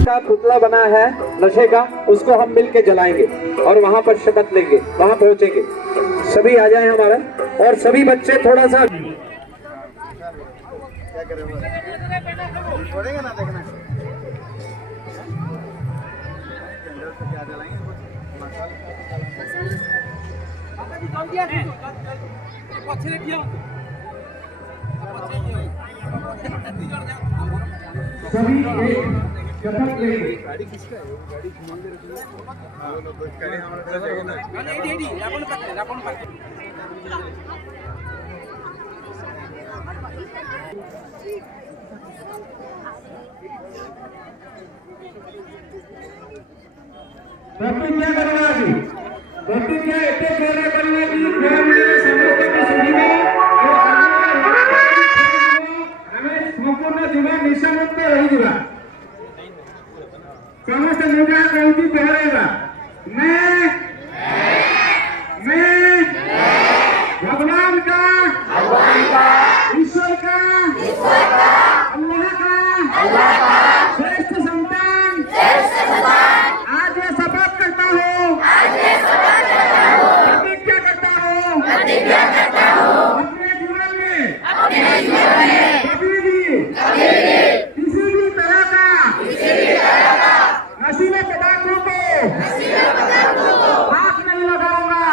का पुतला बना है नशे का, उसको हम मिलके जलाएंगे और वहां पर शपथ लेंगे, वहां पहुंचेंगे। सभी आ जाए हमारा, और सभी बच्चे थोड़ा सा सभी शपथ लेंगे। गाड़ी किसका है? गाड़ी घुमा के रखिए। हां वो लोग गाड़ी हमारे तरफ जाएगा ना। एडी रावण पकड़। प्रतिज्ञा करना अभी। प्रतिज्ञा इतने प्रेरणा करना कि फैमिली समस्त की सुविधा हमें संपूर्ण जीवन निशा मुक्त रही जीवा समस्त निर्णय कौन कहेगा। मैं भगवान का ईश्वर का अल्लाह का श्रेष्ठ संतान आज ये शपथ करता हूँ, प्रतिज्ञा करता हूँ अपने जीवन में कभी भी किसी भी तरह का नशीले पदार्थों को हाथ नहीं लगाऊंगा।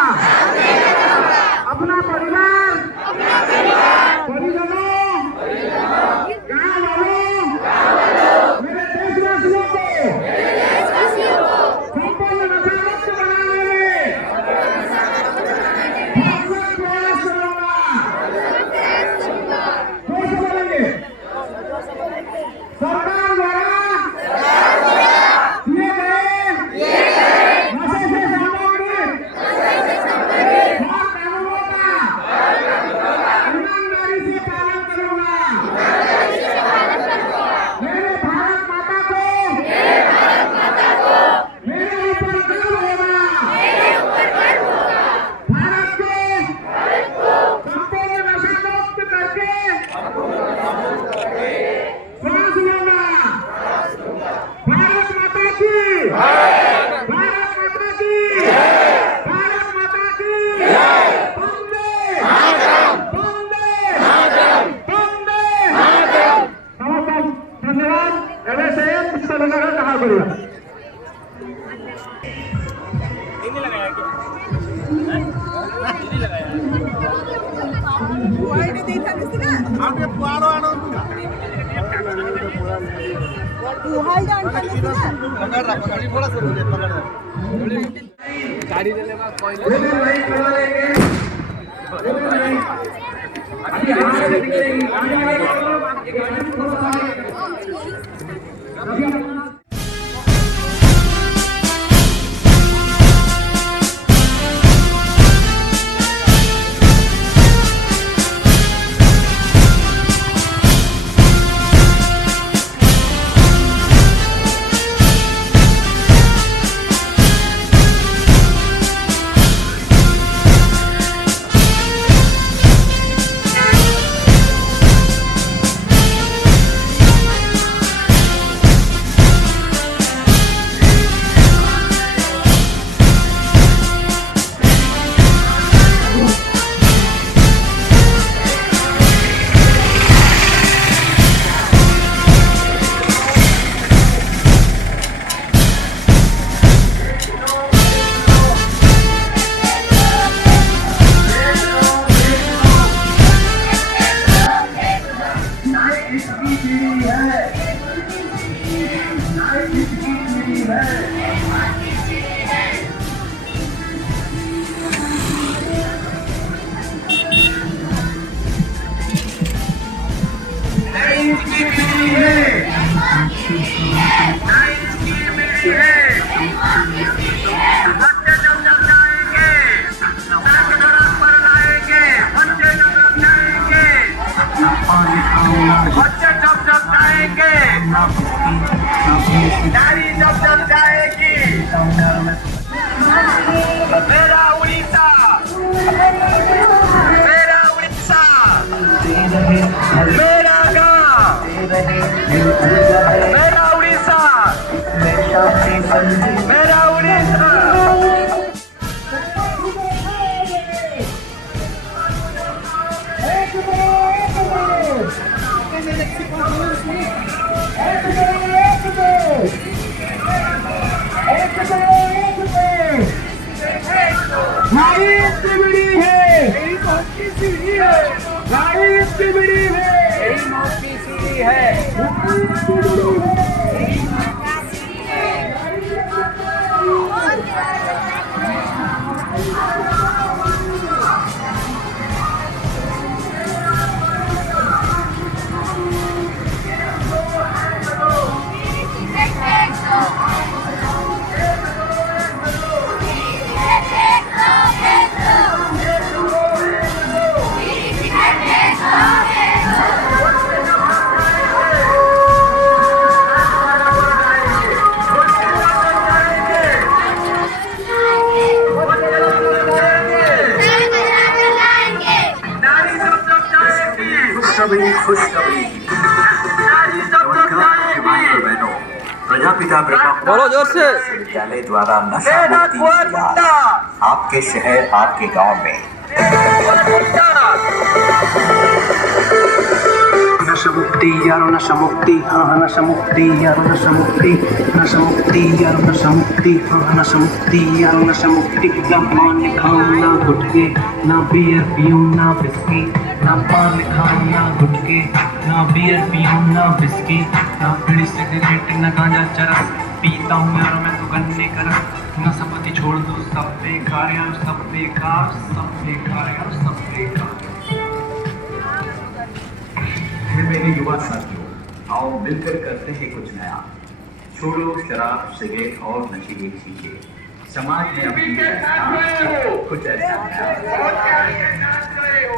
अपना परिवार, परिजनों, गाँव वालों, मेरे देशवासियों को संपूर्ण नशामुक्त बनाने में भरसक प्रयास करूंगा। जोर से बोलेंगे। सरकार द्वारा दिए गए नशे से संबंधित कानूनों का ईमानदारी से पालन करूंगा। मेरे भारत माता को मेरे ऊपर गर्व होगा। भारत को संपूर्ण नशा मुक्त करके श्वास लूंगा। भारत माता की, भारत माता की, भारत माता की वंदे वंदे वंदे। धन्यवाद। ऐसे पुष्प लगाकर कहा करूँगा। गाड़ी ले लेवा कोई नहीं करवा लेंगे। अभी हाथ से निकलेगी गाड़ी वाले को ये गाड़ी थोड़ा सा बच्चे जब जब जाएंगे, नारी जब जब जाएगी, मेरा उड़ीसा मेरा गाँव, मेरा उड़ीसा, मेरा उड़ीसा। गाड़ी इतनी बड़ी है, यही मौत की सीढ़ी है। गाड़ी इतनी बड़ी है, यही मौत की सीढ़ी है। प्रजापिता बोलो जोर से। विद्यालय द्वारा नशा मुक्ति अभियान आपके शहर आपके गांव में। नशा मुक्ति यारो नशा मुक्ति, हाँ नशा मुक्ति यारो नशा मुक्ति, नशा मुक्ति यारो नशा मुक्ति, हाँ नशा मुक्ति यारो नशा मुक्ति। ना पान खाऊं ना गुटके, ना बियर पीऊं ना बिस्की, ना पान खाऊं ना गुटके, ना बियर पीऊं ना बिस्की, ना बीड़ी सिगरेट ना गांजा चरस, पीता हूँ यारो मैं तो गन्ने का रस। ना संपत्ति छोड़ दो सब बेकार यार, सब बेकार, सब बेकार यार, सब बेकार। मेरे युवा साथियों, आओ मिलकर करते हैं कुछ नया। छोड़ो शराब सिगरेट और नशीली चीजें, समाज में अपनी कुछ ऐसा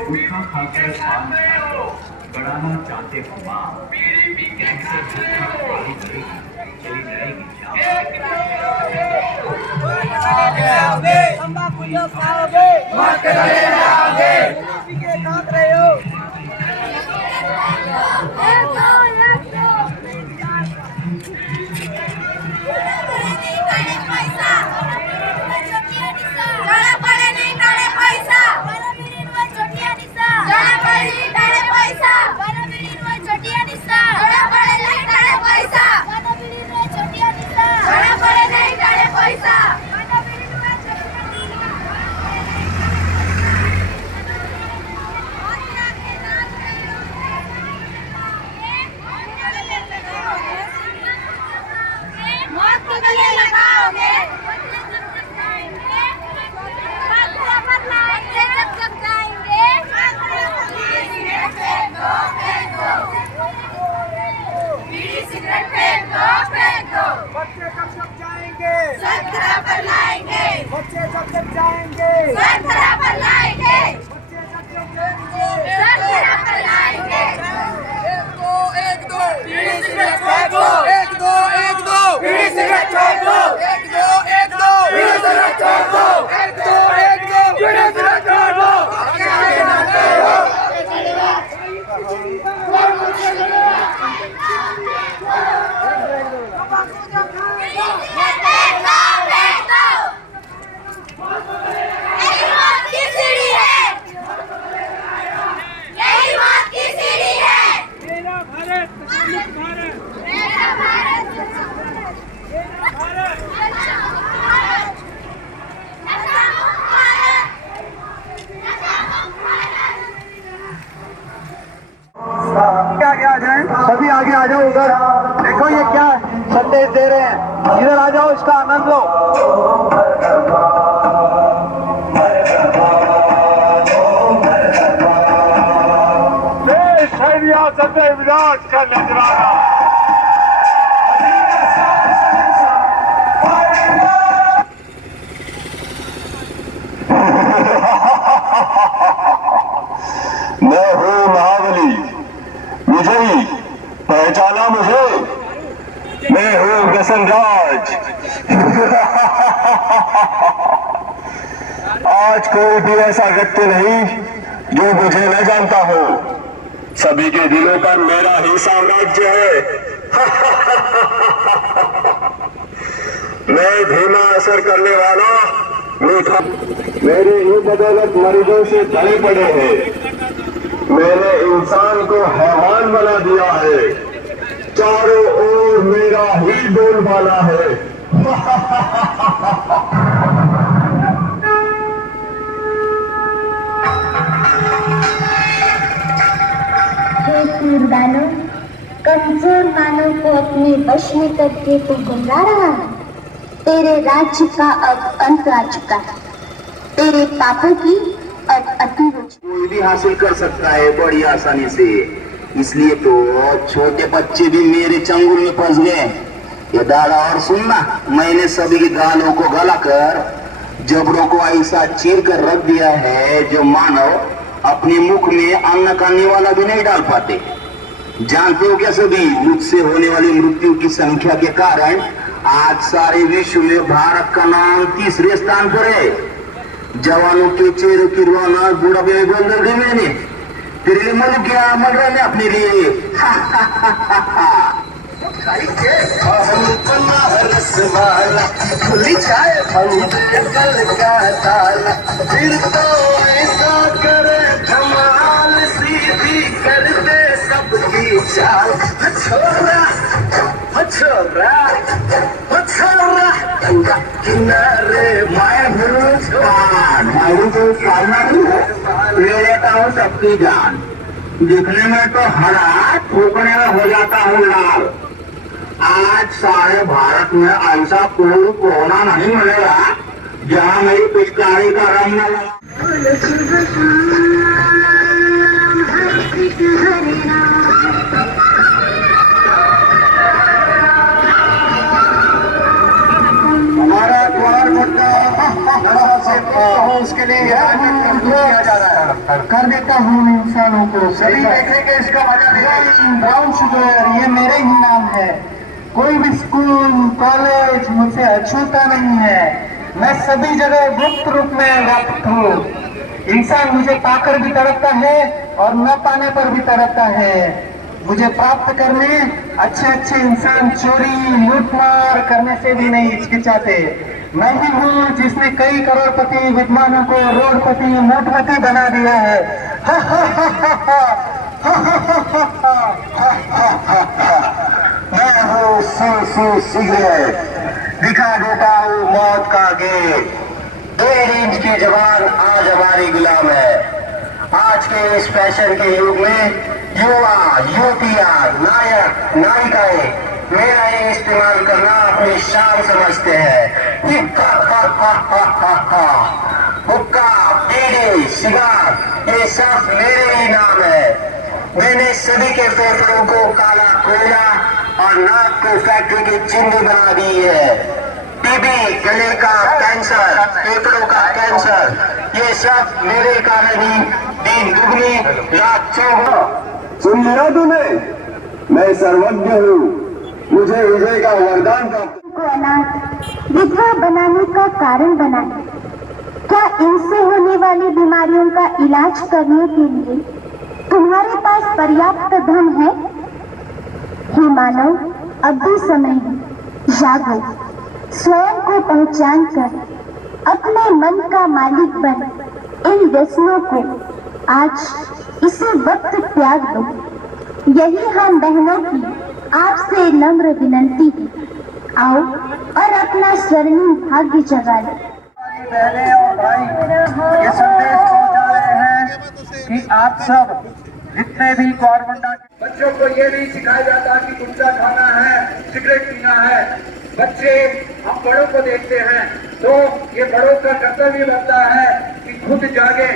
गुटखा खाकर पान बढ़ाना चाहते हो माँ, कैंसर चली जाएगी बच्चे कब तक जाएंगे? संतरा पर लाएंगे। बच्चे कब तक जाएंगे? संतरा पर लाएंगे। बच्चे कब तक जाएंगे? संतरा पर लाएंगे। एक दो बीड़ी सिगरेट छोड़ो, एक दो बीड़ी सिगरेट छोड़ो, एक दो बीड़ी सिगरेट छोड़ो, एक दो बीड़ी सिगरेट छोड़ो। आगे आ जाएं, सभी आगे आ जाओ। उधर देखो ये क्या संदेश दे रहे हैं, इधर आ जाओ, इसका आनंद लो। देश है रियासत विराट का नजराना। मैं हूँ महाबली विजयी, पहचाना मुझे? मैं हूँ व्यसनराज। आज कोई भी ऐसा व्यक्ति नहीं जो मुझे न जानता हो। सभी के दिलों पर मेरा ही साम्राज्य है। मैं धीमा असर करने वाला मीठा, मेरे ही बदौलत मरीजों से धड़े पड़े हैं। मैंने इंसान को हैवान बना दिया है, चारों ओर मेरा ही बोलबाला है। हे कुर्बानों, कमजोर मानव को अपने वश में करके तो गुमरा रहा है। तेरे राज्य का अब अंत आ चुका है, तेरे पापों की अब अति हो चुकी। कोई भी हासिल कर सकता है बड़ी आसानी से, इसलिए तो छोटे बच्चे भी मेरे चंगुल में फंस गए। ये दादा और सुनना, मैंने सभी की गालों को गलाकर जबड़ों को ऐसा चीर कर रख दिया है जो मानव अपने मुख में अन्न खाने वाला भी नहीं डाल पाते। जानते हो क्या सभी, मुझसे होने वाली मृत्यु की संख्या के कारण आज सारे विश्व में भारत का नाम तीसरे स्थान पर है। जवानों के चेहरों की रौनक बुढ़ापे में बदल दी मैंने। तेरे लिए मल क्या मर रहा है अपने लिए। खुली चाय फिर तो ऐसा करे धमाल, सीधी कर दे सबकी चाल। छोरा छोरा छोरा गंगा किनारे मैं ले लेता हूँ सबकी जान। दिखने में तो हरा, ठोकने में हो जाता हूँ लाल। आज सारे भारत में ऐसा कोई कोना नहीं मिलेगा जहाँ मेरी पिचकारी का रंग न लगा। हमारा द्वार मुद्दा उसके लिए किया जा रहा है। कर देता हूँ इंसानों को, सभी देखेंगे इसका मजा लेगा। ब्राउन शुगर ये मेरे ही नाम है। कोई भी स्कूल कॉलेज मुझसे अछूता नहीं है। मैं सभी जगह गुप्त रूप में व्याप्त हूँ। इंसान मुझे पाकर भी तड़पता है और न पाने पर भी तड़पता है। मुझे प्राप्त करने अच्छे अच्छे इंसान चोरी लूटमार करने से भी नहीं हिचकिचाते। मैं ही हूँ जिसने कई करोड़पति विद्वानों को रोडपति मोटपति बना दिया है। मैं हूँ सिगरेट, दिखा देता हूँ मौत का गेट। 1.5 इंच की जवान आज हमारी गुलाम है। आज के इस फैशन के युग में युवा युवतियां नायक नायिकाएं मेरा ये इस्तेमाल करना अपनी शान समझते हैं। हुक्का बीड़ी सिगार ये सब मेरे ही नाम है। मैंने सभी के फेफड़ों को काला कोयला और नाक को फैक्ट्री की चिंदी बना दी है। टीबी, गले का कैंसर, फेफड़ों का कैंसर, ये सब मेरे कारण ही दिन दुगनी रात चौगुना। सुन लिया तूने, मैं सर्वज्ञ हूँ, मुझे विजय का वरदान का। को अनाथ विधवा बनाने का कारण बनाए। क्या इनसे होने वाली बीमारियों का इलाज करने के लिए तुम्हारे पास पर्याप्त धन है? हे मानव, अब भी समय है, जागो, स्वयं को पहचान कर अपने मन का मालिक बन इन व्यसनों को आज इसी वक्त त्याग दो। यही हम बहनों की आपसे नम्र विनंती है। आओ और अपना स्वर्णिम भाग्य जगा लो। बहनें और भाई ये संदेश पहुंचा रहे हैं कि आप सब जितने भी गौरमंडा बच्चों को ये नहीं सिखाया जाता कि गुटखा खाना है, सिगरेट पीना है। बच्चे हम बड़ों को देखते हैं तो ये बड़ों का कर्तव्य बनता है कि खुद जागे।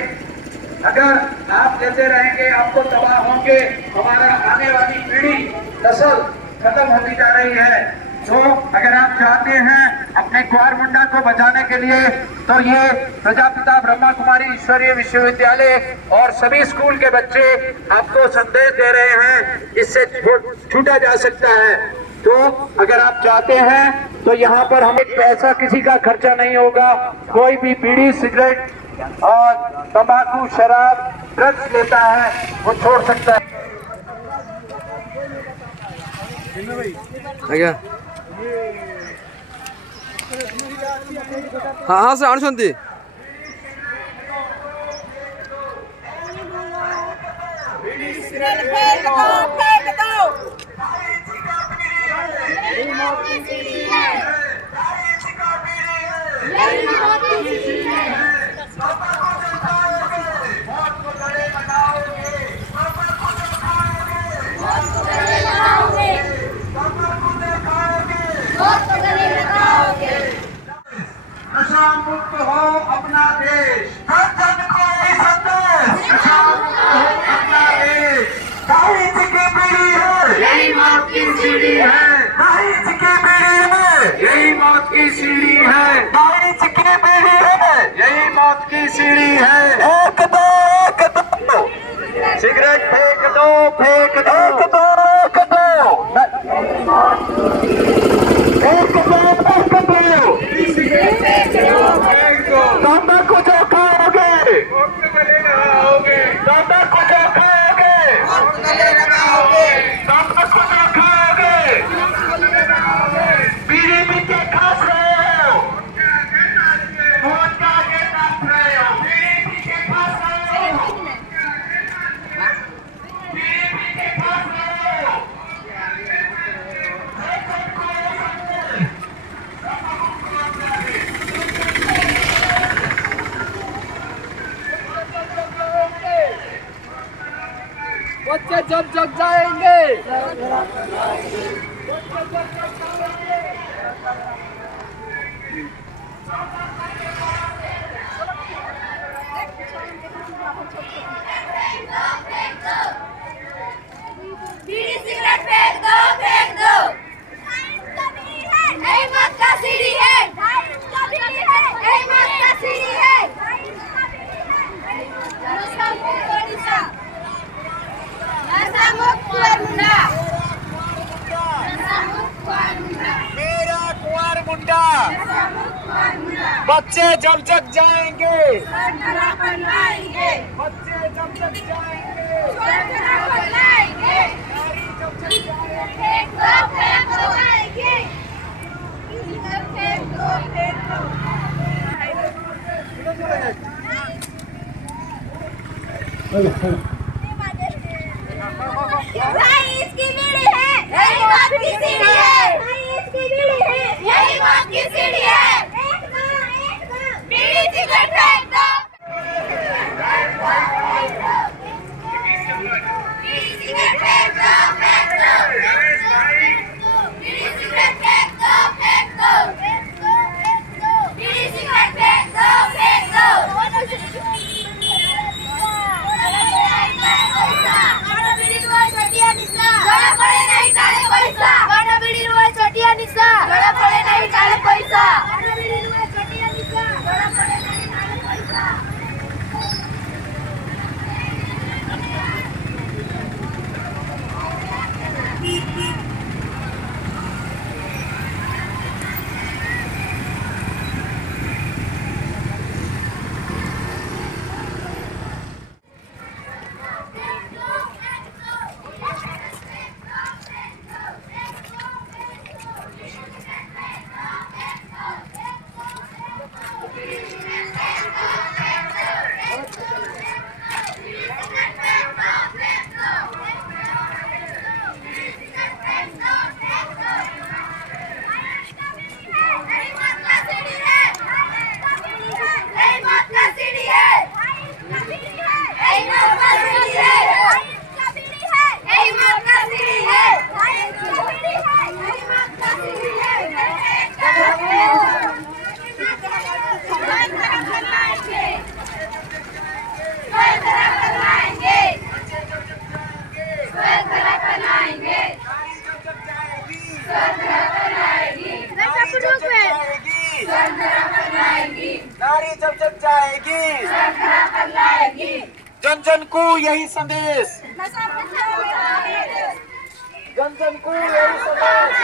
अगर आप जैसे रहेंगे आप तो तबाह होंगे। हमारा आने वाली पीढ़ी नस्ल खत्म होती जा रही है। तो अगर आप चाहते हैं अपने ग्वार मुंडा को बचाने के लिए तो ये प्रजापिता ब्रह्मा कुमारी ईश्वरीय विश्वविद्यालय और सभी स्कूल के बच्चे आपको संदेश दे रहे हैं, इससे छूटा जा सकता है। तो अगर आप चाहते हैं तो यहाँ पर हमें पैसा किसी का खर्चा नहीं होगा। कोई भी बीड़ी सिगरेट और तंबाकू शराब ड्रग्स लेता है वो छोड़ सकता है। ଆଜ୍ଞା ହଁ ହଁ ସେ ଆଣୁଛନ୍ତି। फेंक दो फेंक दो। यही मौत की सीढ़ी है। यही मौत की सीढ़ी है। मौत को गले लगाओगे। मौत को गले लगाओगे। मौत को गले लगाओगे। नशा मुक्त हो अपना देश। हर जन को ये संदेश। नशा मुक्त हो अपना देश। दाइश की पीढ़ी है। यही मौत की सीढ़ी है। दाइश की पीढ़ी है। यही मौत की सीढ़ी है। दाइश की पीढ़ी है। यही मौत की सीढ़ी है। एक दो सिगरेट फेंक दो फेंक दो एक दो एक दो दादा को जो खाओगे दादा को जो खाओगे दादा को जो खाओगे बीजेपी के खास रहे हो वोट का आगे नाच रहे हो बीजेपी के खास रहे हो बीजेपी के खास रहे हो बच्चे जब जग जाएंगे बीड़ी सिगरेट फेंक दो फेंक दो। यही मौत का सीढ़ी है। यही मौत का सीढ़ी है। नशा मुक्त ओडिशा। नशा मुक्त कुंवर मुंडा। मेरा कुंवर मुंडा नशा मुक्त कुंवर मुंडा। बच्चे जब जग जाएंगे सरकरा पर लाएंगे। बच्चे जब जग जाएंगे सरकरा पर लाएंगे। फेंक दो फेंक दो आएंगे। फेंक दो फेंक दो। भाई इसकी बीड़ी है। यही मौत की सीढ़ी है। भाई इसकी बीड़ी है। यही मौत की सीढ़ी है। एक दो बीड़ी सिगरेट फेंक दो। बीड़ी सिगरेट फेंक दो फेंक दो। बीड़ी सिगरेट फेंक दो फेंक दो। बीड़ी सिगरेट फेंक दो फेंक दो। नारी जब जग जाएगी जन जन को यही संदेश जन जन को यही संदेश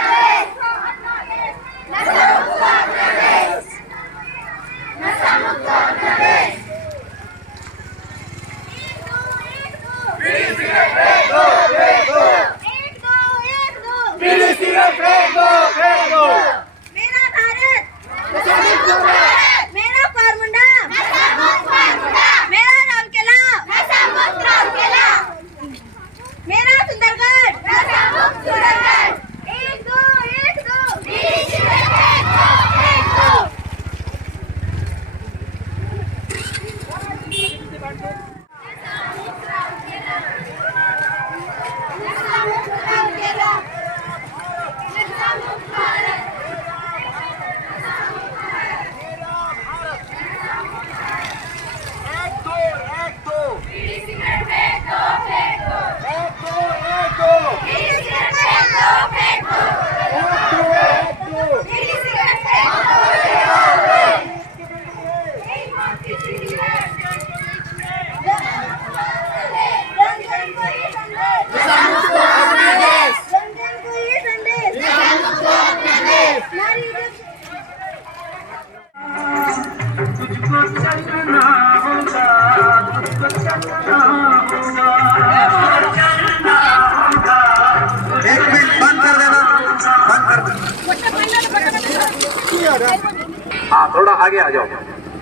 हाँ, थोड़ा आगे आ जाओ।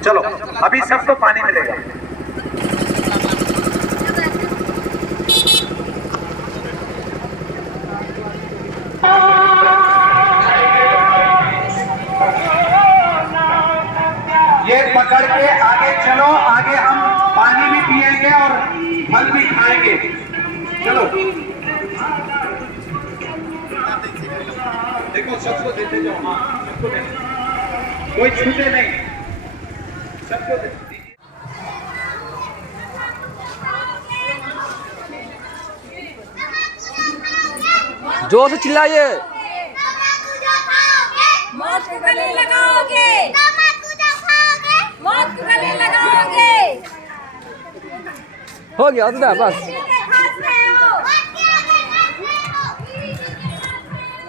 चलो, अभी सबको पानी मिलेगा। ये पकड़ के आगे चलो, आगे हम पानी भी पिएंगे और फल भी खाएंगे। चलो, देखो सबको देते जाओ। हाँ, सबको देते, कोई छूटे नहीं, सबको देते। जोर से चिल्लाइए। मौत को गले लगाओगे, मौत को गले लगाओगे। हो गया उतना बस।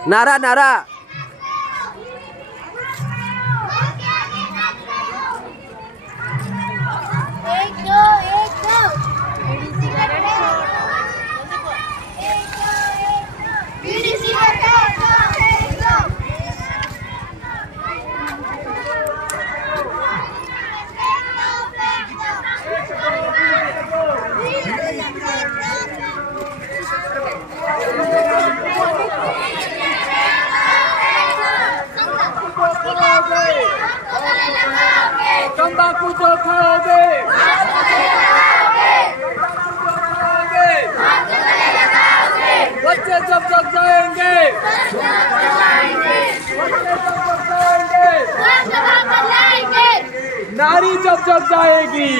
नारा नारा। तंबाकू जो खाओगे, बच्चे जब जग जाएंगे, नारी जब जग जाएगी,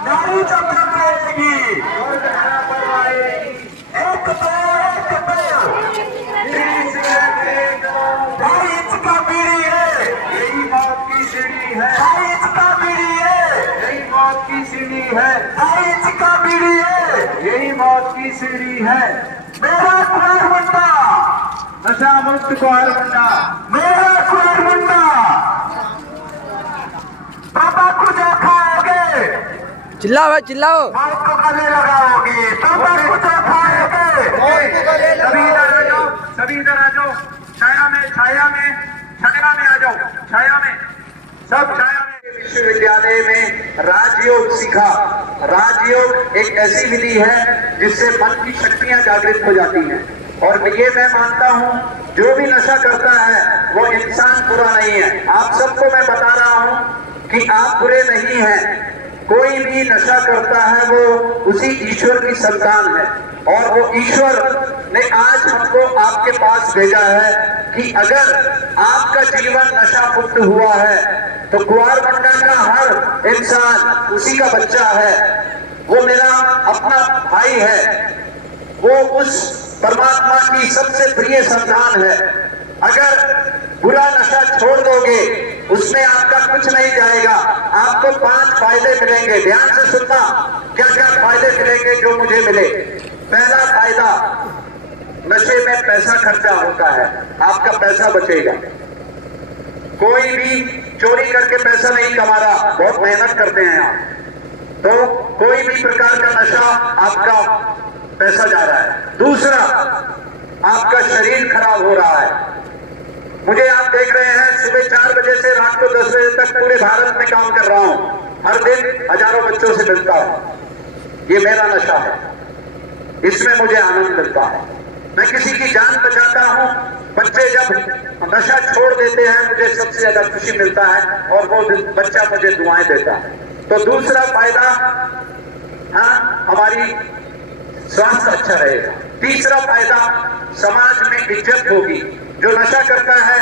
नारी जब जग जाएगी, एक का बीड़ी है, यही मौत की सीढ़ी है। का बीड़ी है, यही मौत की सीढ़ी है। का बीड़ी है, यही मौत की सीढ़ी है। मेरा कुआर मुंडा, नशा मुक्त कुआर मुंडा, मेरा कुआर मुंडा। बाबा को जो खाओगे, चिल्लाओ भाई चिल्लाओ। मौत को गले लगाओगे, बाबा को जो खाओगे, सभी इधर आ जाओ, सभी इधर आ जाओ। छाया में, छाया में, छाया में आ जाओ, छाया में, सब छाया में। विश्वविद्यालय में राजयोग सीखा। राजयोग एक ऐसी विधि है जिससे मन की शक्तियां जागृत हो जाती हैं। और ये मैं मानता हूँ, जो भी नशा करता है वो इंसान बुरा नहीं है। आप सबको मैं बता रहा हूँ कि आप बुरे नहीं हैं। कोई भी नशा करता है वो उसी ईश्वर की संतान है, और वो ईश्वर ने आज हमको आपके पास भेजा है कि अगर आपका जीवन नशा मुक्त हुआ है तो कुआर मुंडा का हर इंसान उसी का बच्चा है। वो मेरा अपना भाई है, वो उस परमात्मा की सबसे प्रिय संतान है। अगर बुरा नशा छोड़ दोगे, उसमें आपका कुछ नहीं जाएगा। आपको 5 फायदे मिलेंगे। ध्यान से सुनना, क्या क्या फायदे मिलेंगे जो मुझे मिले। पहला फायदा, नशे में पैसा खर्चा होता है, आपका पैसा बचेगा। कोई भी चोरी करके पैसा नहीं कमा रहा, बहुत मेहनत करते हैं आप, तो कोई भी प्रकार का नशा आपका पैसा जा रहा है। दूसरा, आपका शरीर खराब हो रहा है। मुझे आप देख रहे हैं, सुबह 4 बजे से रात को 10 बजे तक पूरे भारत में काम कर रहा हूं। हर दिन हजारों बच्चों से मिलता हूं। ये मेरा नशा है, इसमें मुझे आनंद मिलता है। मैं किसी की जान बचाता हूं। बच्चे जब नशा छोड़ देते हैं, मुझे सबसे ज्यादा खुशी मिलता है, और वो बच्चा मुझे दुआएं देता है। तो दूसरा फायदा, हाँ, हमारी स्वास्थ्य अच्छा रहेगा। तीसरा फायदा, समाज में इज्जत होगी। जो नशा करता है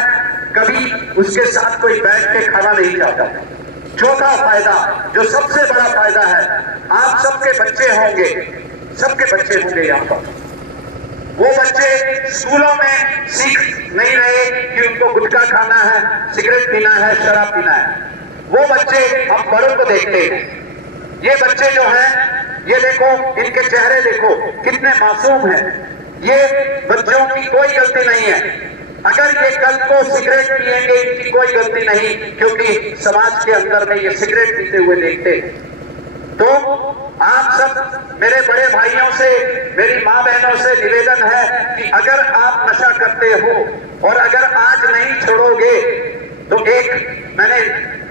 कभी उसके साथ कोई बैठ के खाना नहीं चाहता। चौथा फायदा, जो सबसे बड़ा फायदा है, आप सबके बच्चे होंगे, सबके बच्चे होंगे यहाँ पर। वो बच्चे स्कूलों में सीख नहीं रहे कि उनको गुटखा खाना है, सिगरेट पीना है, शराब पीना है। वो बच्चे हम बड़ों को देखते हैं। ये बच्चे जो हैं, ये देखो, इनके चेहरे देखो कितने मासूम हैं। ये बच्चों की कोई गलती नहीं है। अगर ये कल को सिगरेट पिएंगे, इनकी कोई गलती नहीं, क्योंकि समाज के अंदर में ये सिगरेट पीते हुए देखते हैं। तो आप सब मेरे बड़े भाइयों से, मेरी माँ बहनों से निवेदन है कि अगर आप नशा करते हो और अगर आज नहीं छोड़ोगे तो एक मैंने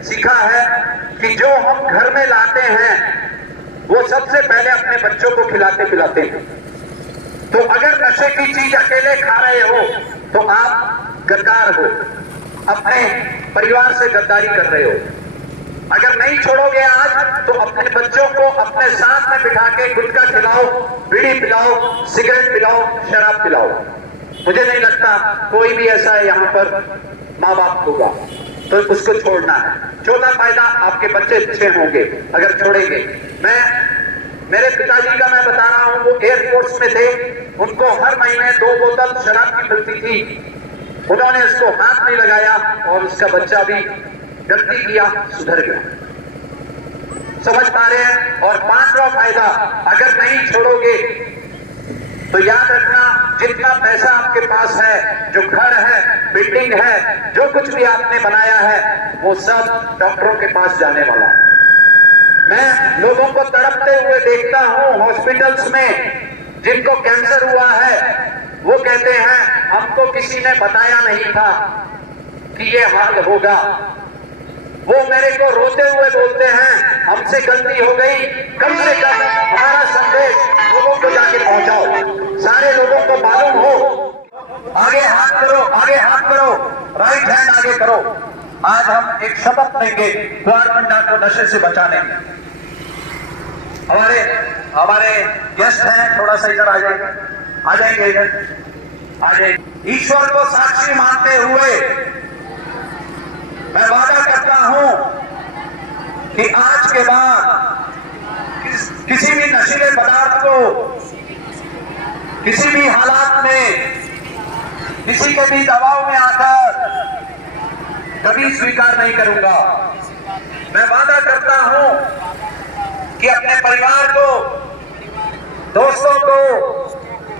सीखा है कि जो हम घर में लाते हैं वो सबसे पहले अपने बच्चों को खिलाते पिलाते हैं। तो अगर नशे की चीज अकेले खा रहे हो तो आप गद्दार हो, अपने परिवार से गद्दारी कर रहे हो। अगर नहीं छोड़ोगे आज तो अपने बच्चों को अपने साथ में बिठा के गुटखा खिलाओ, बीड़ी पिलाओ, सिगरेट पिलाओ, शराब पिलाओ। मुझे नहीं लगता कोई भी ऐसा है यहाँ पर माँ बाप होगा, तो उसको छोड़ना है। चौथा फायदा, आपके बच्चे अच्छे होंगे अगर छोड़ेंगे। मेरे पिताजी का मैं बता रहा हूँ, वो एयरफोर्स में थे, उनको हर महीने 2 बोतल शराब की मिलती थी। उन्होंने उसको हाथ नहीं लगाया और उसका बच्चा भी गलती किया, सुधर गया। समझ पा रहे हैं? और 5वां फायदा, अगर नहीं छोड़ोगे तो याद रखना, जितना पैसा आपके पास है, जो घर है, बिल्डिंग है, जो कुछ भी आपने बनाया है, वो सब डॉक्टरों के पास जाने वाला है। मैं लोगों को तड़पते हुए देखता हूं हॉस्पिटल्स में, जिनको कैंसर हुआ है, वो कहते हैं हमको किसी ने बताया नहीं था कि ये हाल होगा। वो मेरे को रोते हुए बोलते हैं हमसे गलती हो गई, कम से कम हमारा संदेश लोगों को जाके पहुंचाओ, सारे लोगों को मालूम हो। आगे हाथ करो, आगे हाथ करो, राइट हैंड आगे करो। आज हम एक शपथ लेंगे कुआरमुंडा को नशे से बचाने। हमारे गेस्ट हैं, थोड़ा सा इधर आ जाएंगे इधर आ जाएंगे। ईश्वर को साक्षी मानते हुए मैं वादा करता हूं कि आज के बाद किसी भी नशीले पदार्थ को किसी भी हालात में, किसी के भी दबाव में आकर कभी स्वीकार नहीं करूंगा। मैं वादा करता हूं कि अपने परिवार को, दोस्तों को,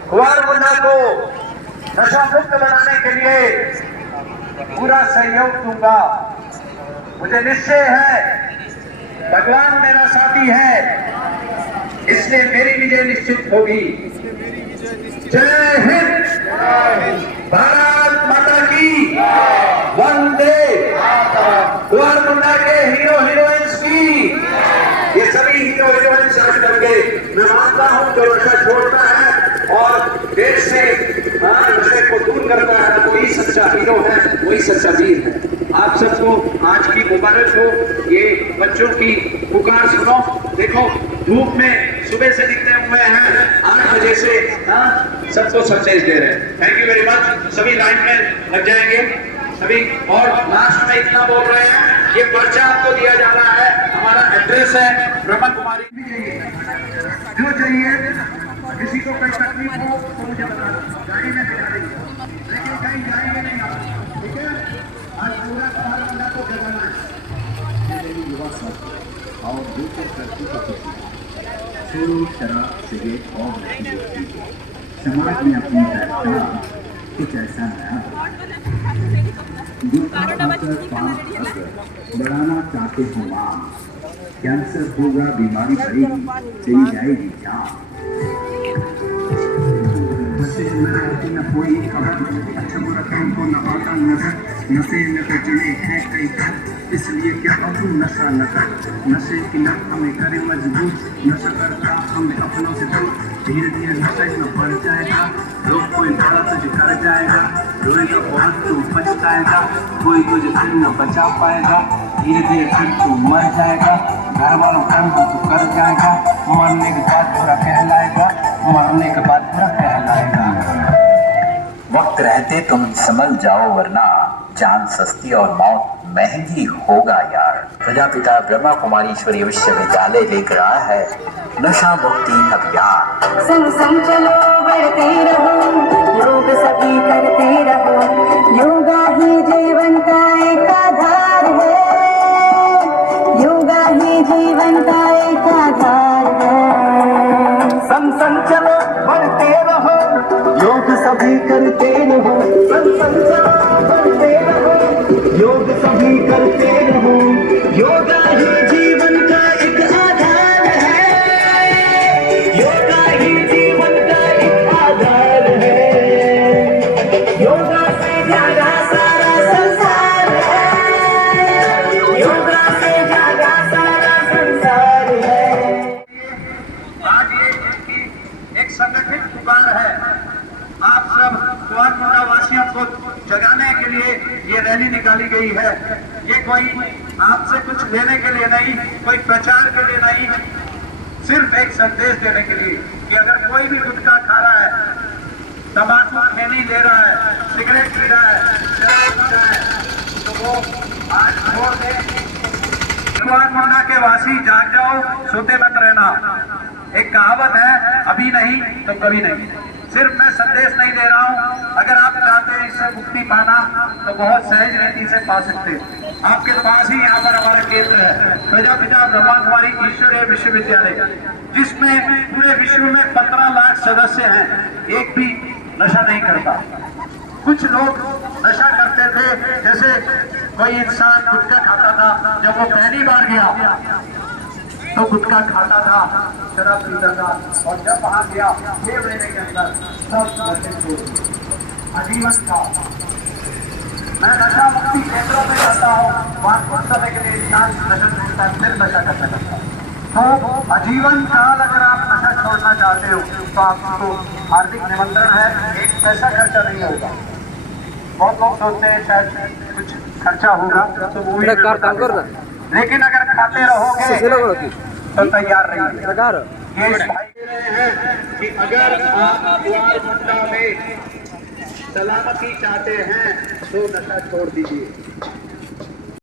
कुआरमुंडा को नशा मुक्त बनाने के लिए पूरा सहयोग दूंगा। मुझे निश्चय है भगवान मेरा साथी है, इसलिए मेरी विजय निश्चित होगी। जय हिंद, भारत माता की, वंदे। कुआरमुंडा के हीरो हीरोइंस की, ये सभी हीरो हीरोइंस आज करके मैं मानता हूं जो नशा छोड़ता है और देश से नशे को दूर करता है, वही सच्चा हीरो है, वही सच्चा वीर है। आप सबको आज की मुबारक हो। ये बच्चों की पुकार सुनो, देखो धूप में सुबह से निकले हुए हैं, 8 बजे से सबको संदेश दे रहे हैं। Thank you very much. सभी लाइन में लग जाएंगे सभी। और लास्ट में इतना बोल रहे हैं, ये पर्चा आपको दिया जा रहा है, हमारा एड्रेस है ब्रह्मा कुमारी। जो चाहिए, किसी को कोई तकलीफ हो तो मुझे बता दो, गाड़ी में बिठा देंगे, लेकिन कहीं जाएंगे नहीं आप, ठीक है? आज पूरा कुआरमुंडा को जगाना है। युवा साथी और दूसरे करती का छोड़ो शराब सिगरेट और नशीली चीजें। समाज में अपनी पहचान कुछ ऐसा नया बढ़ाना चाहते हो मां, कैंसर होगा, बीमारी बढ़ेगी, चली जाएगी जान। न कोई खबर, अच्छा बुरा काम को न आता नजर, नशे में तो चले हैं कई घर, इसलिए क्या अब नशा न कर। नशे की लत हमें करे मजबूर, नशा करता हमें अपनों से दूर। धीरे धीरे नशे में बढ़ जाएगा, लोग कोई बड़ा तुझे कर जाएगा, रोएगा बहुत तू पछताएगा, कोई तुझे फिर न बचा पाएगा। धीरे धीरे फिर तू मर जाएगा, घर वालों का तू कर जाएगा, मरने के बाद बुरा कहलाएगा, मरने के बाद बुरा कहलाएगा। वक्त रहते तुम संभल जाओ, वरना जान सस्ती और मौत महंगी होगा यार। प्रजापिता ब्रह्मा कुमारी ईश्वरीय विश्वविद्यालय लेकर आया है नशा मुक्ति अभियान। संग संग चलो बढ़ते रहो, योग सभी करते रहो, योगा ही जीवन का एक आधार है, योगा ही जीवन का एक आधार है। संग संग चलो बढ़ते रहो, योग सभी करते रहो, संग संग चलो बढ़ते रहो, योग सभी करते रहो, योगा ही जीवन का एक आधार है, जगाने के लिए ये रैली निकाली गई है। ये कोई आपसे कुछ लेने के लिए नहीं, कोई प्रचार के लिए नहीं, सिर्फ एक संदेश देने के लिए कि अगर कोई भी गुटखा खा रहा है, तंबाकू खैनी ले रहा है, सिगरेट पी रहा है, शराब पी रहा है, तो वो आज छोड़ दे। कुआंकोंडा के वासी जाग जाओ, सोते मत रहना। एक कहावत है, अभी नहीं तो कभी नहीं। सिर्फ मैं संदेश नहीं दे रहा हूँ, अगर आप चाहते हैं इससे मुक्ति पाना तो बहुत सहज रीति से पा सकते हैं। आपके पास ही यहाँ पर हमारा केंद्र है, प्रजापिता ब्रह्मा कुमारी ईश्वरीय विश्वविद्यालय, जिसमें पूरे विश्व में 15 लाख सदस्य हैं। एक भी नशा नहीं करता। कुछ लोग नशा करते थे, जैसे कोई इंसान गुटखा खाता था, जब वो पहली बार गया तो गुटखा खाता था, शराब पीता था, और जब वहां गया 6 महीने के अंदर सब आजीवन था। मैं नशा मुक्ति केंद्रों में जाता हूँ, वहां कुछ समय के लिए इंसान नशा छोड़ता है, फिर नशा करता रहता है। तो आजीवन काल अगर आप नशा छोड़ना चाहते हो तो आपको हार्दिक निमंत्रण है। एक पैसा खर्चा नहीं होगा। बहुत लोग सोचते हैं शायद कुछ खर्चा होगा तो वो भी कर लेकिन अगर खाते रहोगे तो तैयार रहिए। ये भाई कह रहे हैं कि अगर आप कुआंकोंडा में सलामती चाहते हैं तो नशा छोड़ दीजिए।